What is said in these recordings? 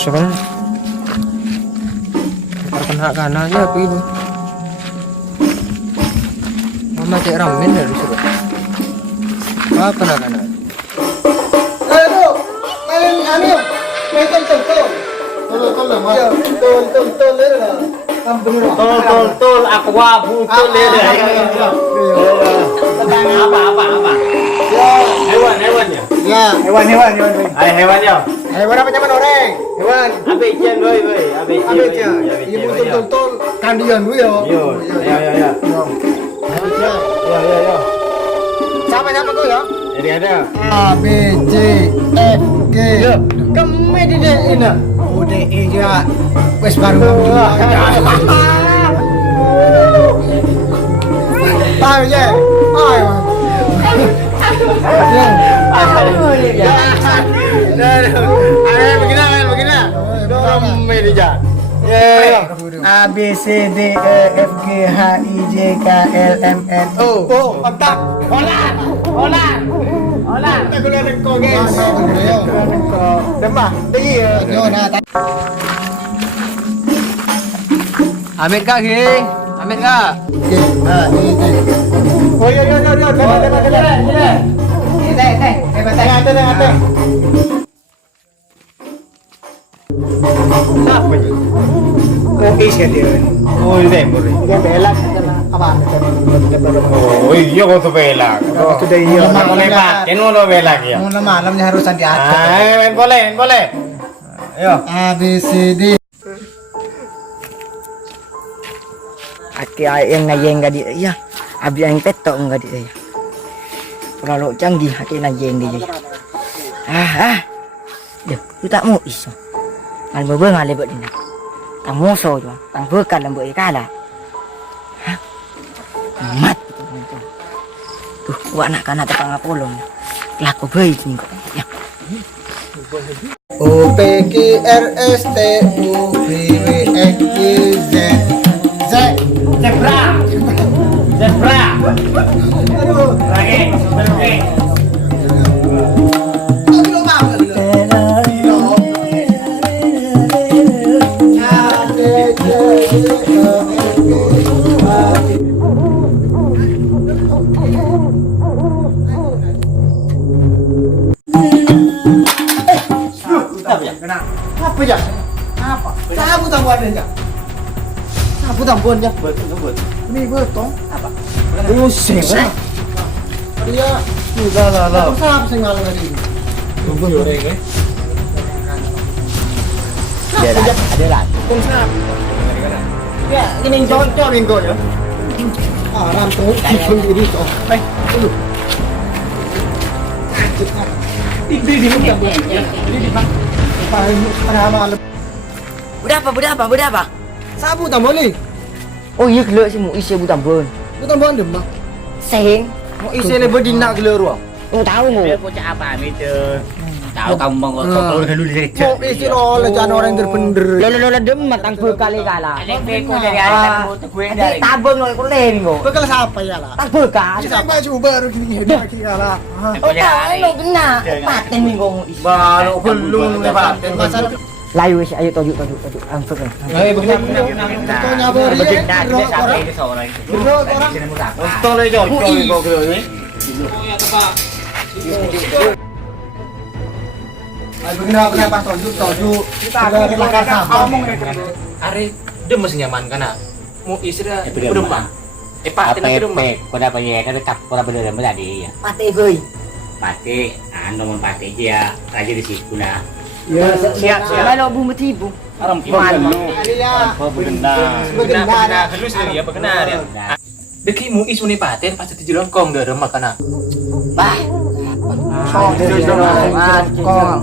Kesel. Kena aja apa ini? Mama cek ramen dari suruh. Apa nak kena? Ayo, main anu, main tol. Tol lah. Tol aku wabu tol apa? Ya, Hewan ya. ya. Hewan. Hewan ya. Hewan apa nyaman orang? Hewan. Abe jen boy. Abe ya. Ibu tol kandian gue ya. Ya. Siapa gue ya? Jadi ada. A B C F G. Keme di ini. Udah iya. Wes baru. Ayo ya. Ayo. Begini. Kami dia. A B C D E F G H I J K L M N O. Oh, mantap. Hola. Kita kuliah rengko, guys. Demah. Iya. Amit kak Gi. Amit kak. Oh iya. Teh. Siapa ini? Kopi sih dia. Oh, ini murni. Dia belak apa? Oh, iya kau tu belak. Sudah iya. Aku lepas. Kenu lo belak ya. Mau malamnya harusan diatur. Boleh. Ayo. A B C D. Aki yang nayeng gadi ya. Abi yang petok enggak dia. Kalau canggih aki nayeng dia. Dia tu tak mau iso. Ngal bebe ngal lebet dina. Tang moso jo, tang bekan lembu ikala. Mat tu. Tuh, wa nak kana tepang apolong. Laku bae ni kok. Ya. O P Q R S T U V W X Y Z. Zebra. Lagi. Apa ya? Apa? Sabu tambuhan aja. Sabu tambuhan ya. Betul. Ini betong. Apa? Pusing. Dia Lah. sabu sing ngalang tadi. Tunggu goreng eh. Ada lah. Kung sabu. Ya, ini cocok minggu ya. Ah, rantu sendiri toh. Dulu. Ini muka. Ini di mana? Pada Budak apa? sabu tambah ni. Oh iya kelak si mu isi budak bon. Lu tambah demah. Seng. Mau isi le berdina ke luar. Oh tahu mu. Dia bocah apa itu? Tahu kamu mau kalau dulu di Mau isi lo le jangan orang terpender. Lo demat tang bekal kala. Beko dari anak gue dari. Tabung lo kulen go. Bekal siapa ya lah? Tang bekal. Kita baju baru gini dia kira. Oh tahu lo kena. Paten minggu mu isi. Baru belum lepas. Masalah Layu wis ayo tojuk. Angfuk. eh begini. Kau nyabari ya. Sampai ke seorang itu. Bro, orang. Stol aja kok ini. Ay begini apa tojuk. Kita ada belakang ngomong Ari dia mesti nyaman kana. Mau istri beremah. Pak Apa kau dapat ya kan tetap kau dapat dari tadi ya. Pate boy. Pati, nomor pati aja raja di situ lah. Ya siap. Kalau bumbu tibu. Orang Iya. Benar. Halus lagi ya benar ya. Deki mu isu ni paten pasti dijerongkong dah remah kana. Bah.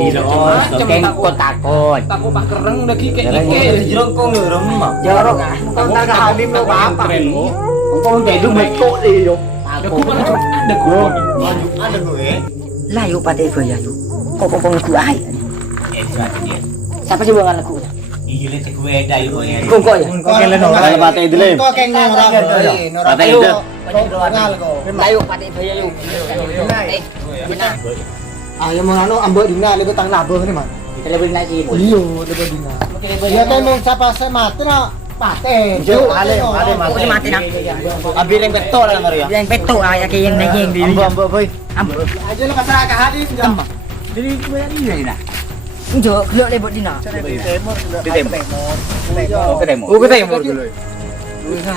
Ilo, token kau takut. Taku pak kereng deki kayak ike dijerongkong dah remah. Jorok ah. Kau tak hadim lo apa? Kau jadi betul deh Aku ada gue. Ada gue. Layu pate boy ayo. Kok ku ai. Dia. Siapa sih bukan aku? Iya lihat gue ada yuk ya. Kok ya? Kau kena orang batai itu lem. Kau kena orang. Batai itu. Kenal kau. Layu pate boy ayo. Ah, yang mana ambek dina le betang nabeh ni mah. Kita lebih lagi boleh. Iyo, lebih dina. Iya kan mau siapa saya mati nak paten. Pokoknya mati nak. Abi yang betul lah Maria. Yang peto ay yang nayeng di. Ambo boy. Ambo. Aja lo pasrah ke hadis jam. Jadi gue ini nah. Unjuk gelok lebot dina. Di timur. Oh, ketemu. Oh, ketemu dulu.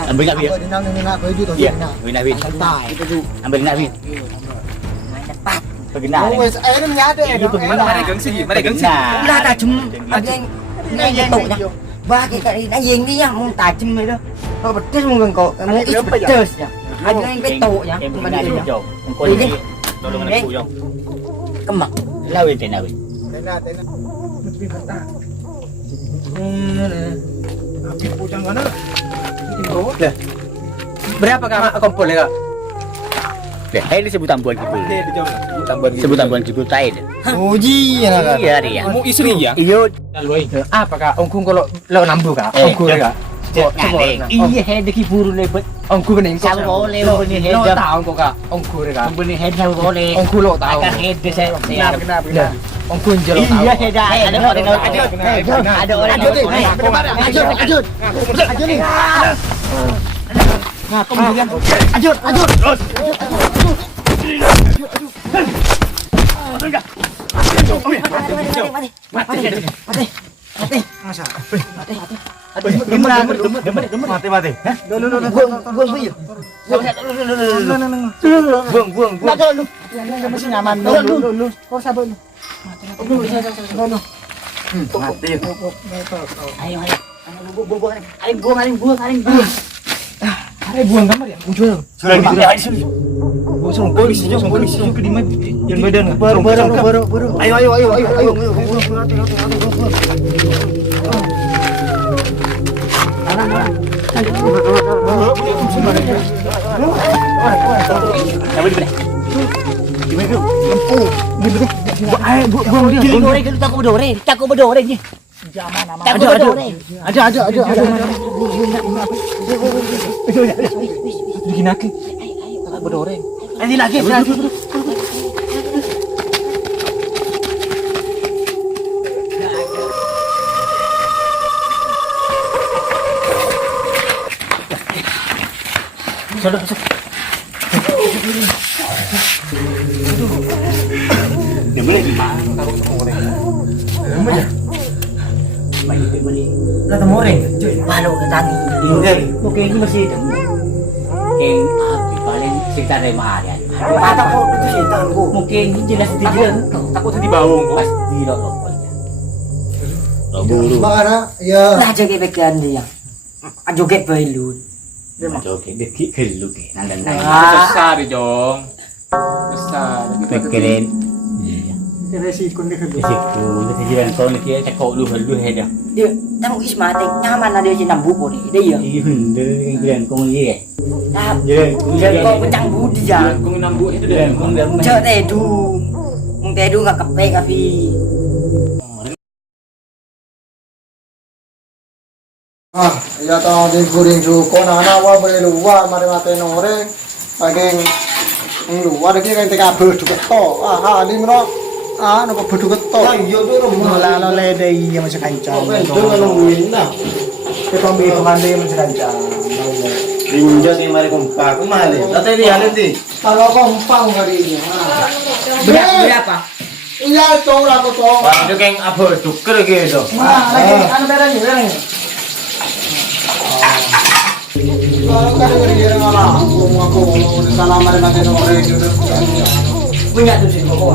Ambil nak Ambo dina nak baju tu Iya, dina. ambil nak win. Santai. Ambil nak win. Main cepat. Pergi nak. Oh, wes air ni ada. Mari gengsi, mari gengsi. Udah tajam. Ada yang nayeng peto dah. Bah kita nayeng ni yang mau tajam itu. Kalau pedes mungkin kau mau is pedes ya. Ada yang peto ya. Pergi nak win jauh. Kau ni tolong nak aku jauh. Kemak. Lawin tena win. Tena. Lebih kata. Abi pujang mana? Berapa kak kompol ya kak? Deh, ini sebutan buan kibul. Sebutan buan kibul tail. Uji ya kan. Iya dia. Kamu istri ya? Iyo. Apa kak? Ongkung kalau lo nambu kak? Ongkung kak? Iya, head kibul lebet. Ongkung bening kok. Sao boleh benih head. Lo tahu kok kak? Ongkung kak? Benih head sao boleh. Ongkung lo tahu. Akan head saya. Benar. Ongkung jelo tahu. Iya, head ada orang ada orang. Ajut ni. Nah, kemudian ajut. Mati. Masa. Mati. Buang. Nak lu. Masih nyaman lu. Kau sabar lu. Mati. Ayo. Buang. Ada buang kamar ya? Muncul. Suruh polisi ke di mana? Yang badan. Baru. Ayo. Takut berdore je. Ada. Bikin lagi. Berdoreng. Ini lagi. Lah temoreng. Malu ke tani. Oke, ini masih ada. Mungkin paling sekitar 5 hari. Kata kau itu setanku. Mungkin jelas tidak. Takut di bawang kok. Pasti rokok. Buru. Mana? Ya. Lah jaga pekan dia. Joget belun. Oke, dekik kelu ke. Nandan nang. Besar jong. Besar. Pikirin. Resiko ni kan. Risiko, lu jiran kau ni kira cakap lu hedah. Dia tamu isma teh nyaman ada je nambu ko ni. Dia ya. Iya, bener jiran kau ni. Nah, Jiran kau kencang budi ya. Kung nambu itu deh. jiran kau ni. Cek tedu. Mung tedu enggak kepek kafi. Ya tahu di kuring suko nana wa boleh luar mari mati nore. Ageng luar lagi kan teka bedu keto. Di mana? Nopo bedu keto. Iya tu rumah la lede iya macam kancang. Itu kalau wina. Kita ambil pengande macam kancang. Ninja sih mari kompak, kumali. Tadi dia ada di. Kalau kompang hari ini. Berapa? Iya tahu lah aku tahu. Wah, itu kayak apa? Tuker gitu. Anu berani. Kalau kan dia ngalah, aku salam mari mati nore gitu. Punya tu sih kau.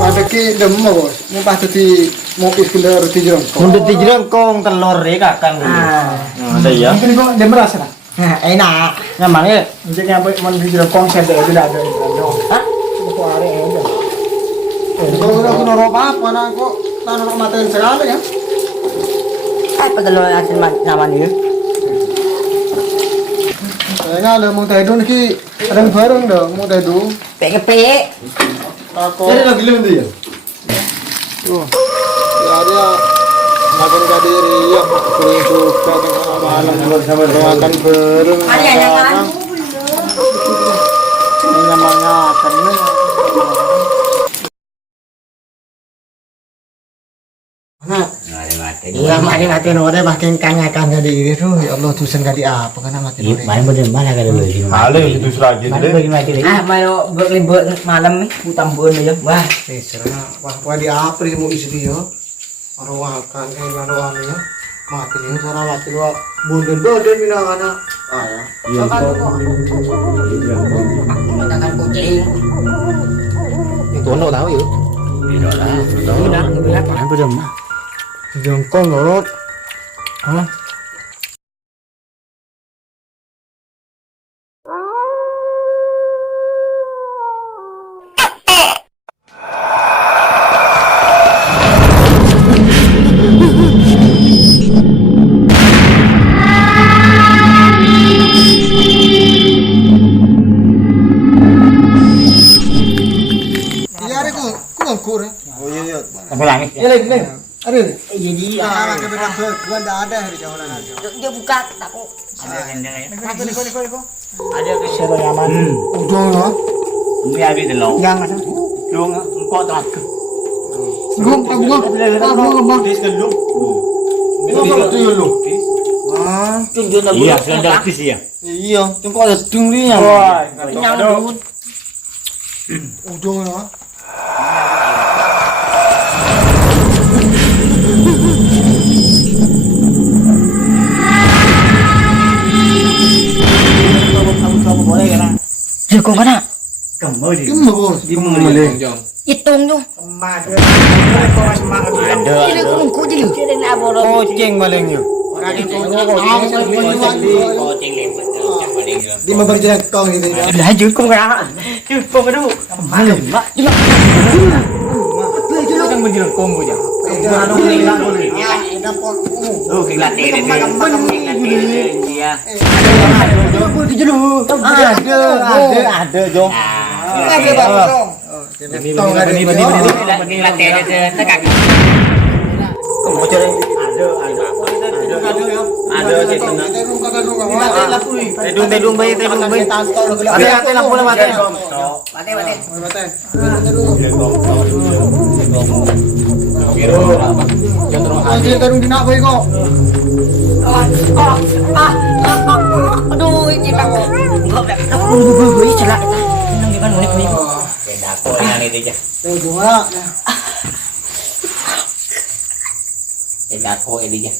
Pada ki demo bos, ni pas tadi mau istilah roti jerongkong. Untuk di jerongkong telur ya kakang dulu. Ada ya. Mungkin kok dia merasa lah. Enak. Namanya Mungkin yang mau di jerongkong saya tidak ada. Hah? Kok are aja. Kalau aku noro apa nak kok tanah matain sekali ya. Apa kalau asin nama ni? Kayaknya ada mau tedu ni ada bareng dah mau tedu. Pek-pek. Aku. jadi lagi lebih dia. Ya dia makan kadiri ya kuring suka tengah malam Sama makan bareng. Ada yang namanya temen. Nah, iya mati nore makin kangakan gadi itu ya Allah tusen gadi apa karena mati nore. Malam bener mana kada boleh. Malam itu seragi Malam bagi mati lagi. Mayo berlibur malam nih, utang bulan ya. Wah, Serah wah di apa nih mau isi dia. Arwakan maroan ya. Mati nih sarah mati wa bonden minangana. Ah ya. Iya kok. mengatakan kucing. Itu ono tahu yuk. Tidak lah. Udah, berapa? Malam bener mah. Jongkong lorot. Hah? Iya, aku ngangkur. Oh iya. Sampai langit. Ya lagi nih. Ada nih. Jadi Ah, ke beda gua enggak ada di jauhan aja. dia buka takut. Ada kendang ya. Niko. Ada keseru nyaman. Ujung ya. Ini habis delong. Yang ada. Long engkau telat ke. Gua. Dis kan lu. Ah, Tunjuk nak Iya, sudah gratis ya. Iya, cuma ada tingginya. Kenyang dulu. ujung ya. Kamu boleh kan? Jago mana? Kamu di. Kim bos. Jong. Hitung tu. Ada. Ini aku nunggu je lu. Jadi nak bodoh. Kucing malingnya. Kucing lempet. Di memberjalan kau gitu ya. Dah cukup kan? Cukup aduh. Malu mak. Kan menjelang Kongo aja. Oh, kenglat ini. Dia. Ada, Jong. Ada Bang. Tahu enggak ini? Kenglat ini tegak. Kamu cari. Ada di tengah. Tedung bayi. Ada lampu lah mati. Mati. Aja tarung di nak boy kok. Aduh, ini bang. Gue celak kita. Senang gimana unik nih? Beda kok dengan itu aja. Ujung lah. Beda kok ini aja.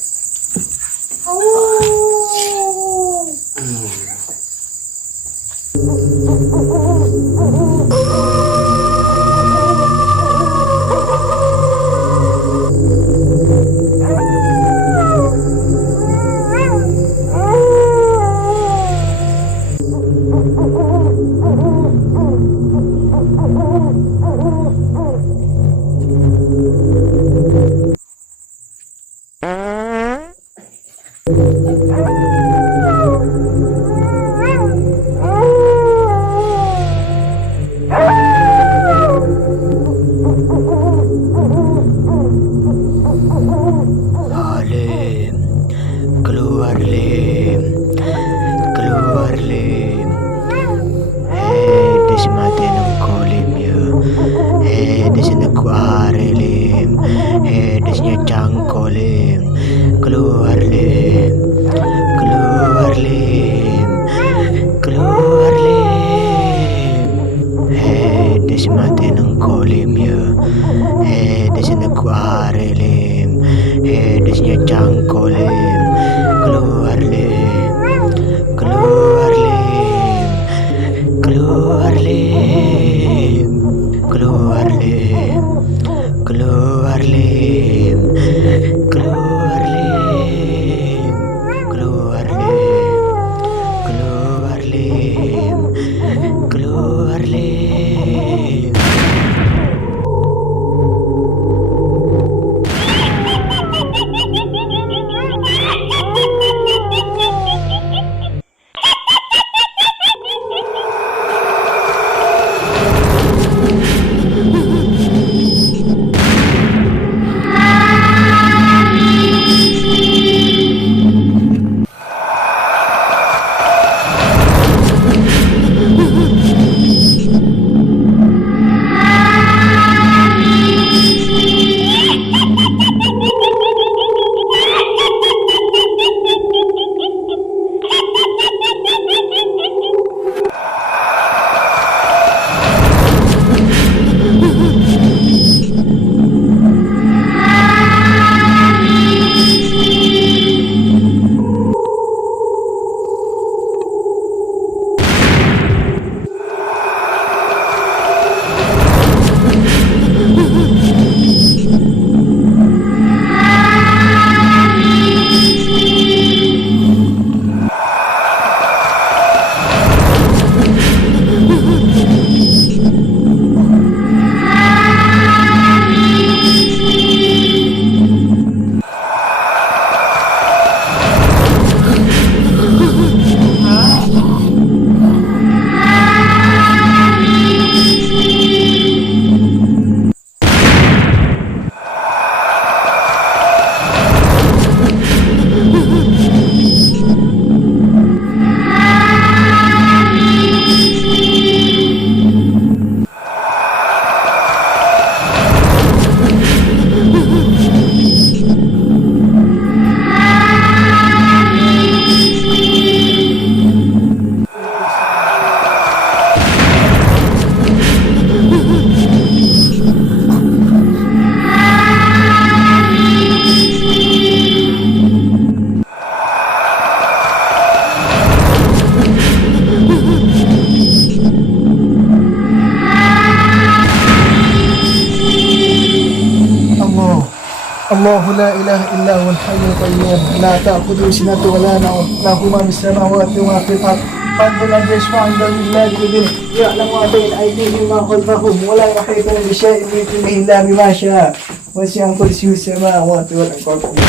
الله لا إله إلا هو الحي القيوم لا تأخذه سنة ولا نوم له ما في السماوات وما في الأرض من الذي يشفع عنده إلا بإذنه يعلم ما بين أيديهم وما خلفهم ولا يحيطون بشيء من علمه إلا بما شاء وسع كرسيه السماوات والأرض.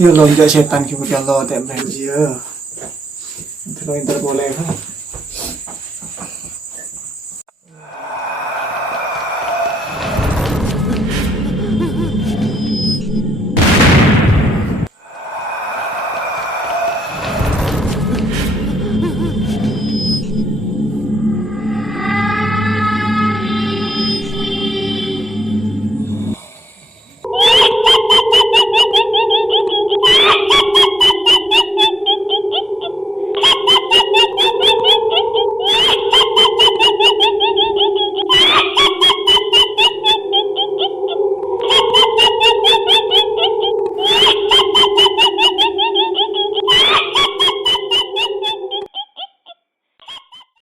Ya Allah, injak setan kita Allah tak boleh dia. Terus boleh kan?